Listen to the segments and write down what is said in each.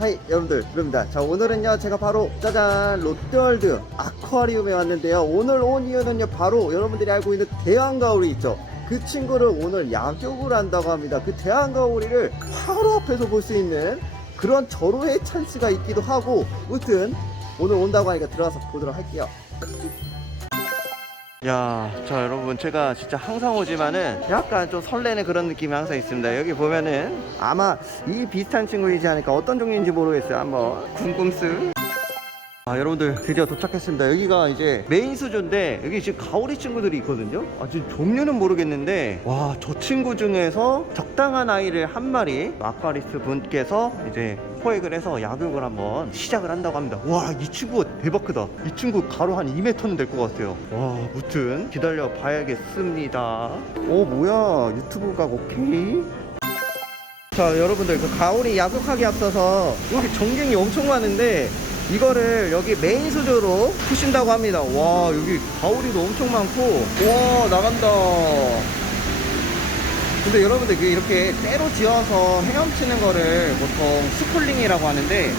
하이 여러분들. 그럽니다. 자 오늘은요 제가 바로 짜잔 롯데월드 아쿠아리움에 왔는데요. 오늘 온 이유는요 바로 여러분들이 알고 있는 대왕가오리 있죠? 그 친구를 오늘 약육을 한다고 합니다. 그 대왕가오리를 바로 앞에서 볼 수 있는 그런 절호의 찬스가 있기도 하고 무튼 오늘 온다고 하니까 들어가서 보도록 할게요 야, 자 여러분 제가 진짜 항상 오지만은 약간 좀 설레는 그런 느낌이 항상 있습니다. 여기 보면은 아마 이 비슷한 친구이지 않을까 어떤 종류인지 모르겠어요. 한번 궁금스. 아 여러분들 드디어 도착했습니다. 여기가 이제 메인 수조인데 여기 지금 가오리 친구들이 있거든요. 아 지금 종류는 모르겠는데 와 저 친구 중에서 적당한 아이를 한 마리 아쿠아리스트 분께서 이제 포획을 해서 약육을 한번 시작을 한다고 합니다. 와 이 친구 대박 크다. 이 친구 가로 한 2m는 될 것 같아요. 와 무튼 기다려 봐야겠습니다. 오 뭐야 유튜브가 오케이. 자 여러분들 그 가오리 약육하기 앞서서 여기 전갱이 엄청 많은데 이거를 여기 메인 수조로 푸신다고 합니다. 와 여기 가오리도 엄청 많고. 와 나간다. 근데 여러분들 그 이렇게 때로 지어서 헤엄치는 거를 보통 스쿨링이라고 하는데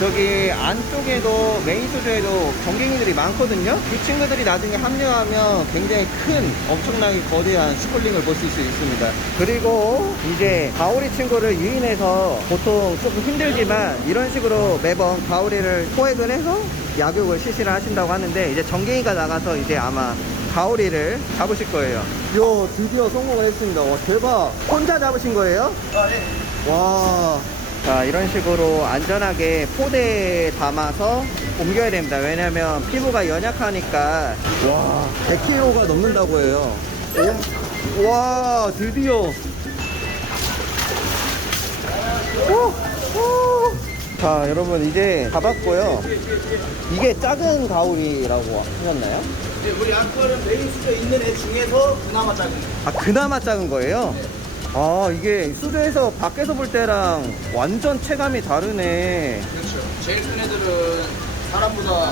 저기 안쪽에도 메인 수조에도 전갱이들이 많거든요. 이 친구들이 나중에 합류하면 굉장히 큰 엄청나게 거대한 스쿨링을 볼 수 있습니다. 그리고 이제 가오리 친구를 유인해서 보통 조금 힘들지만 이런 식으로 매번 가오리를 포획을 해서 약육을 실시를 하신다고 하는데 이제 전갱이가 나가서 이제 아마 가오리를 잡으실 거예요. 요 드디어 성공을 했습니다. 와 대박. 혼자 잡으신 거예요? 와. 자, 이런 식으로 안전하게 포대에 담아서 옮겨야 됩니다. 왜냐면 피부가 연약하니까. 와, 100kg가 넘는다고 해요. 오, 와, 드디어. 오, 오. 자, 여러분, 이제 잡았고요. 이게 작은 가오리라고 하셨나요? 네, 우리 아쿠아는 수조에 있는 애 중에서 그나마 작은 애. 아, 그나마 작은 거예요? 아, 이게 수조에서 밖에서 볼 때랑 완전 체감이 다르네. 그렇죠. 제일 큰 애들은 사람보다 더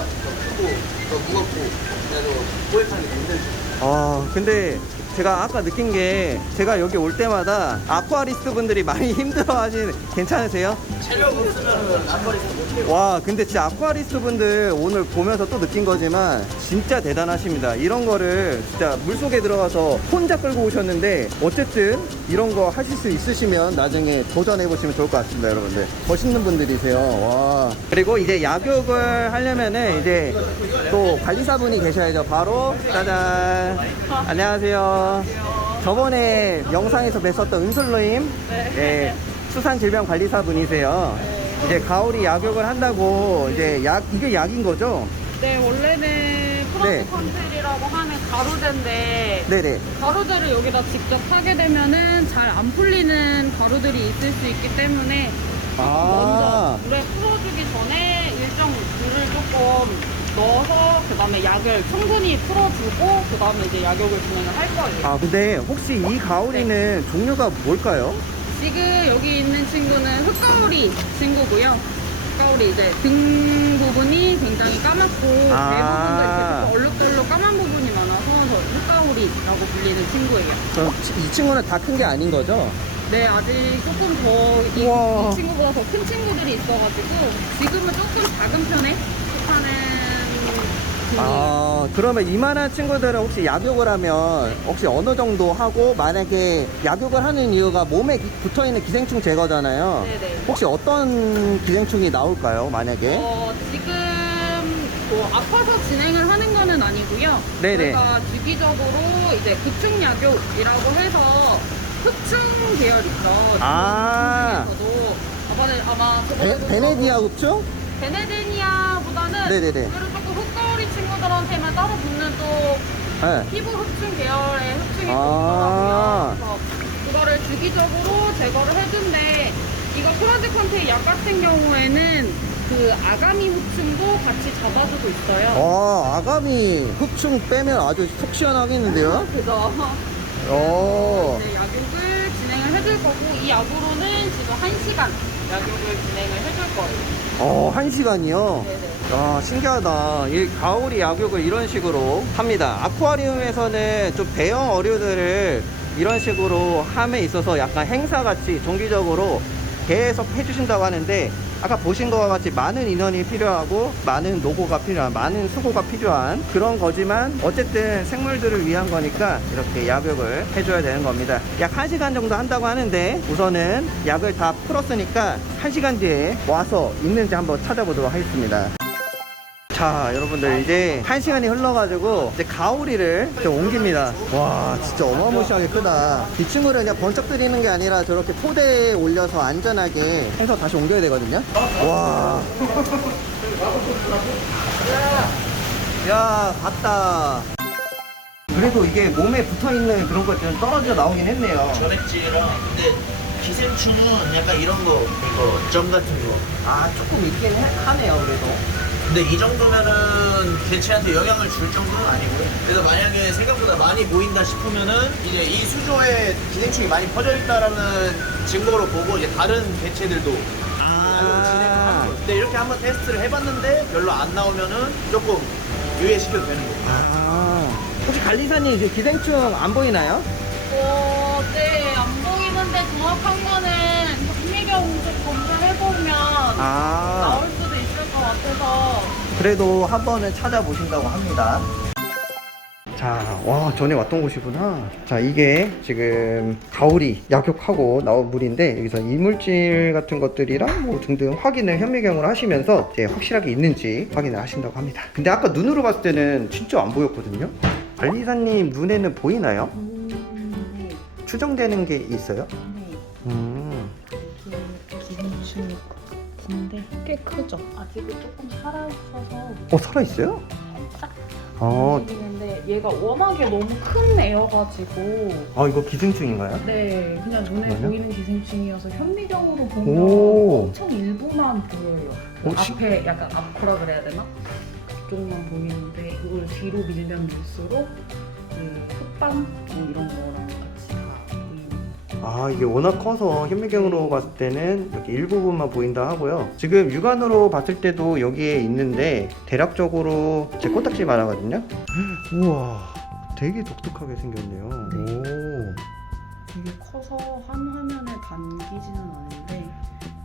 크고 더 무겁고 그래도 포획하기 힘들죠. 아 근데 제가 아까 느낀 게 제가 여기 올 때마다 아쿠아리스트 분들이 많이 힘들어 하시는 괜찮으세요? 체력 없으면은 아쿠아리스트 못해요. 와 근데 진짜 아쿠아리스트 분들 오늘 보면서 또 느낀 거지만 진짜 대단하십니다 이런 거를 진짜 물속에 들어가서 혼자 끌고 오셨는데 어쨌든 이런 거 하실 수 있으시면 나중에 도전해 보시면 좋을 것 같습니다 여러분들. 멋있는 분들이세요. 와. 그리고 이제 약육을 하려면은 이제 또 관리사분이 계셔야죠. 바로 짜잔. 안녕하세요. 저번에 영상에서 뵀었던 은솔로임? 예, 수산질병관리사분이세요. 이제 가오리 약육을 한다고 이제 약 이게 약인 거죠? 네, 원래는 네. 컨트리라고 하는 가루제인데 네네. 가루제를 여기다 직접 하게 되면은 잘 안 풀리는 가루들이 있을 수 있기 때문에 아. 먼저 물에 풀어주기 전에 일정 물을 조금 넣어서 그 다음에 약을 충분히 풀어주고 그 다음에 이제 약욕을 진행을 할 거예요. 아 근데 혹시 이 가오리는 종류가 뭘까요? 지금 여기 있는 친구는 흑가오리 친구고요. 흑가오리 이제 등 부분이 굉장히 까맣고 아. 대부분도 이렇게 얼룩덜룩 까만 부분이 많아서 저 흑가오리라고 불리는 친구예요. 그럼 이 친구는 다 큰 게 아닌 거죠? 네, 아직 조금 더 이 우와. 친구보다 더 큰 친구들이 있어가지고 지금은 조금 작은 편에 아 그러면 이만한 친구들은 혹시 약육을 하면 혹시 어느 정도 하고 만약에 약육을 하는 이유가 몸에 붙어 있는 기생충 제거잖아요. 네네. 혹시 어떤 기생충이 나올까요? 만약에? 어, 지금 뭐 아파서 진행을 하는 거는 아니고요. 네네. 저희가 주기적으로 이제 구충 약육이라고 해서 흡충 계열 있죠. 아. 저번에 아마 베, 저번에도 베네디아 흡충? 베네데니아보다는 네네네. 오히려 조금 흑가오리 친구들한테만 따로 붙는 또 네. 피부 흡충 계열의 흡충이 좀 아. 있더라고요. 그래서 그거를 주기적으로 제거를 해준데 이거 프로젝트 컨테이 약 같은 경우에는 그 아가미 흡충도 같이 잡아주고 있어요. 아, 아가미 흡충 빼면 아주 속 시원하겠는데요? 그죠? 오. 네, 약육을 해줄 거고 이 약으로는 지금 1시간 약육을 진행을 해줄 거예요. 어, 한 시간이요? 네네. 아, 신기하다. 이 가오리 약육을 이런 식으로 합니다. 아쿠아리움에서는 좀 대형 어류들을 이런 식으로 함에 있어서 약간 행사같이 정기적으로 계속 해주신다고 하는데 아까 보신 것과 같이 많은 인원이 필요하고 많은 노고가 필요한 많은 수고가 필요한 그런 거지만 어쨌든 생물들을 위한 거니까 이렇게 약육을 해줘야 되는 겁니다. 약 1시간 정도 한다고 하는데 우선은 약을 다 풀었으니까 1시간 뒤에 와서 있는지 한번 찾아보도록 하겠습니다 자 여러분들 이제 한 시간이 흘러가지고 이제 가오리를 이제 옮깁니다 와 진짜 어마무시하게 크다 이 친구를 그냥 번쩍 들이는 게 아니라 저렇게 포대에 올려서 안전하게 해서 다시 옮겨야 되거든요 와 야, 갔다. 그래도 이게 몸에 붙어 있는 그런 것들은 떨어져 나오긴 했네요. 전액질이랑 근데 기생충은 약간 이런 거 이거 점 같은 거 아, 조금 있긴 해- 하네요, 그래도. 근데 이 정도면은 개체한테 영향을 줄 정도는 아니고요 그래서 만약에 생각보다 많이 보인다 싶으면은 이제 이 수조에 기생충이 많이 퍼져 있다라는 증거로 보고 이제 다른 개체들도 약을 진행을 하는 거예요. 근데 이렇게 한번 테스트를 해봤는데 별로 안 나오면은 조금 유예시켜도 되는 거예요. 아. 혹시 관리사님 이제 기생충 안 보이나요? 어, 네, 정확한 거는 현미경 좀 검사해보면 아. 나올 수도 있을 것 같아서 그래도 한 번은 찾아보신다고 합니다. 자, 와, 전에 왔던 곳이구나. 자, 이게 지금 가오리 약육하고 나온 물인데 여기서 이물질 같은 것들이랑 뭐 등등 확인을 현미경으로 하시면서 이제 확실하게 있는지 확인을 하신다고 합니다. 근데 아까 눈으로 봤을 때는 진짜 안 보였거든요. 관리사님 눈에는 보이나요? 음, 추정되는 게 있어요? 음. 이게 기생충 같은데 꽤 크죠? 아직은 조금 살아있어서 어, 살아있어요? 살짝 어, 움직이는데 얘가 워낙에 너무 큰 애여가지고 아, 이거 기생충인가요? 네 그냥 눈에 정말요? 보이는 기생충이어서 현미경으로 보면 오. 엄청 일부만 보여요 그 오, 시- 앞에 약간 앞코라 그래야 되나? 그쪽만 보이는데 이걸 뒤로 밀면 밀수록 그 흑방 뭐 이런 거랑 아 이게 워낙 커서 현미경으로 봤을 때는 이렇게 일부분만 보인다 하고요 지금 육안으로 봤을 때도 여기에 있는데 대략적으로 제 코딱지 말하거든요 우와 되게 독특하게 생겼네요 오. 되게 커서 한 화면에 담기지는 않은데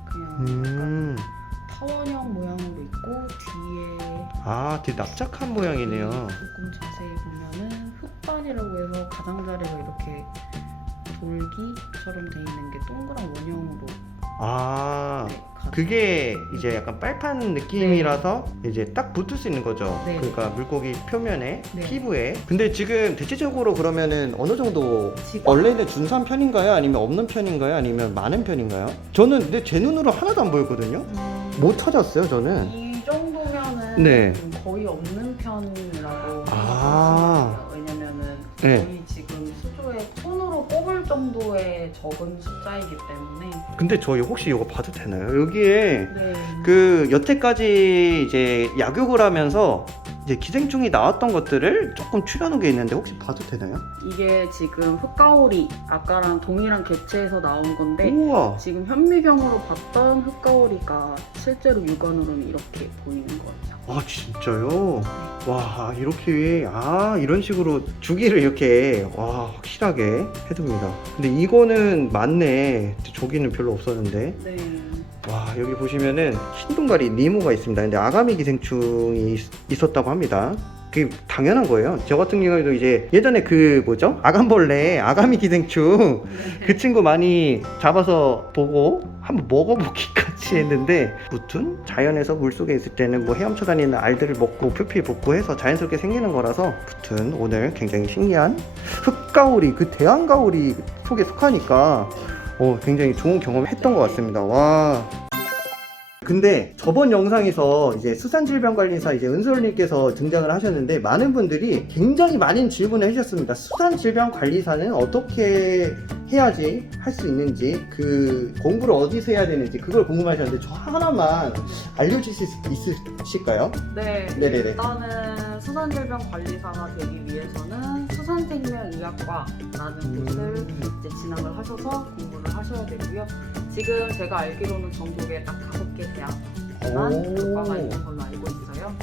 그냥 약간 음. 타원형 모양으로 있고 뒤에 아 되게 납작한 모양이네요 조금 자세히 보면은 흑반이라고 해서 가장자리가 이렇게 돌기처럼 돼 있는 게 동그란 원형으로 아 네, 가- 그게 이제 약간 빨판 느낌이라서 이제 딱 붙을 수 있는 거죠 네. 그러니까 물고기 표면에 네. 피부에 근데 지금 대체적으로 그러면은 어느 정도 지금 원래는 준산 편인가요? 아니면 없는 편인가요? 아니면 많은 편인가요? 저는 근데 제 눈으로 하나도 안 보였거든요. 음, 못 찾았어요, 저는. 이 정도면은 네. 좀 거의 없는 편이라고 아. 왜냐면은 네. 거의 정도의 적은 숫자이기 때문에 근데 저희 혹시 이거 봐도 되나요? 여기에 네. 그 여태까지 이제 약육을 하면서 이제 기생충이 나왔던 것들을 조금 추려놓은 게 있는데 혹시 봐도 되나요? 이게 지금 흑가오리 아까랑 동일한 개체에서 나온 건데 우와. 지금 현미경으로 봤던 흑가오리가 실제로 육안으로는 이렇게 보이는 거예요. 아 진짜요? 와 이렇게 아 이런 식으로 주기를 이렇게 와 확실하게 해둡니다. 근데 이거는 맞네. 저기는 별로 없었는데. 네. 와 여기 보시면은 흰둥가리 니모가 있습니다. 근데 아가미 기생충이 있- 있었다고 합니다. 그게 당연한 거예요. 저 같은 경우에도 이제 예전에 그 뭐죠? 아간벌레 아가미 기생충 그 친구 많이 잡아서 보고 한번 먹어보기까지 했는데 무튼 자연에서 물속에 있을 때는 뭐 헤엄쳐 다니는 알들을 먹고 풀필 붓고 해서 자연스럽게 생기는 거라서 무튼 오늘 굉장히 신기한 흑가오리 그 대왕가오리 속에 속하니까 어, 굉장히 좋은 경험을 했던 것 같습니다. 와. 근데 저번 영상에서 이제 수산질병관리사 이제 은솔님께서 등장을 하셨는데 많은 분들이 굉장히 많은 질문을 해주셨습니다. 수산질병관리사는 어떻게 해야지 할 수 있는지 그 공부를 어디서 해야 되는지 그걸 궁금하셨는데 저 하나만 알려주실 수 있으실까요? 네. 네네네. 일단은 수산질병관리사가 되기 위해서는 수산생명의학과라는 곳을 이제 진학을 하셔서 공부를 하셔야 되고요. 지금 제가 알기로는 전국에 딱 다섯 개 대학만 오. 교과가 있는 걸로 알고 있어요.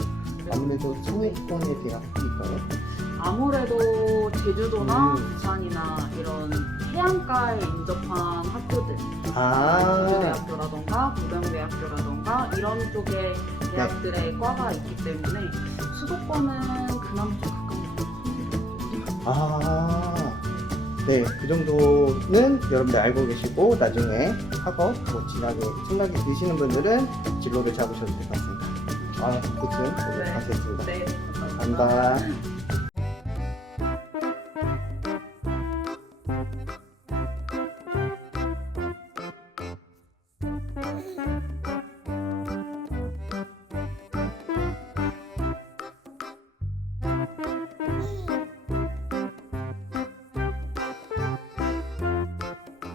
아무래도 소외권의 대학이니까요. 아무래도 제주도나 음. 부산이나 이런 해안가에 인접한 학교들 아. 우주대학교라던가 부경대학교라던가 이런 쪽에 대학들의 과가 있기 때문에 수도권은 그나마 좀 가까운 아. 네, 그 정도는 여러분들 알고 계시고 나중에 학업 뭐 진학에 생각이 드시는 분들은 진로를 잡으셔도 될 것 같습니다. 아, 그쯤 오늘 네. 마치겠습니다. 네, 감사합니다.